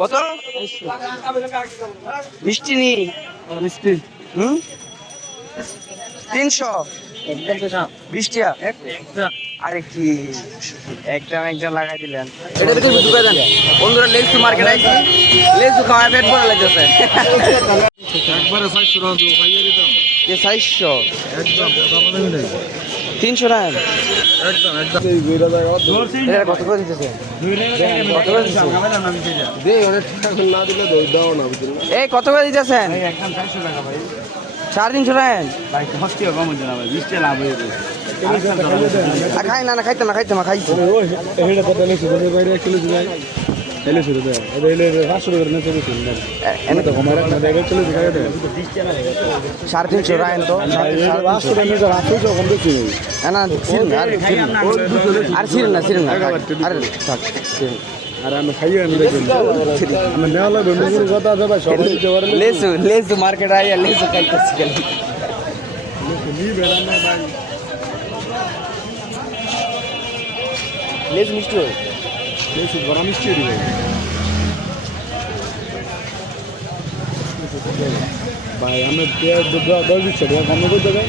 কত মিষ্টি নি মিষ্টি 300 20 টাকা আরে কি একটা লাগাই দিলেন এটা দেখে ঢুকাই দেন বন্ধুরা লেসু মার্কেট আইছি লেসু খাওয়া পেট ভরা লাগতেছে একবারে 400 টাকা দিও ভাইয়া দিতাম যে 400 একদম দাম নেই 300 টাকা একদম এই দুইটা জায়গা এটা কত করে দিতেছে কত করে দিতেছে দে অনেক টাকা না দিলে দাও না বুঝলি এই কত করে দিতেছেন একদম 400 টাকা ভাই 350 টাকা ভাই কষ্ট কম হচ্ছে না ভাই 20 টাকা লাভ হয়ে যাবে খাই না খাইতে না খাইছি এটা কত লেছে বলে বাইরে কিলো দিলাই এলে শুরু দে এলে 500 টাকা নিতে বেশি না এনে তো কমারে না দেখে কিলো দিখাই দে 350 টাকা তো 500 টাকা নিতে 500 কম বেশি না আর ছিলেন না আরে থাক আর আমি খাইয়ে আমি দেখুন আমি নেওয়ালা বন্ধুর কথা আছে ভাই সব দিতে পারে লেসু মার্কেট আইয়া লেসু খাইতেছি কেন নি বেরা না ভাই লেসু মিষ্টি হয় লেসু বড় মিষ্টি দিবে ভাই আমি 10 দিচ্ছে কম করে দেবে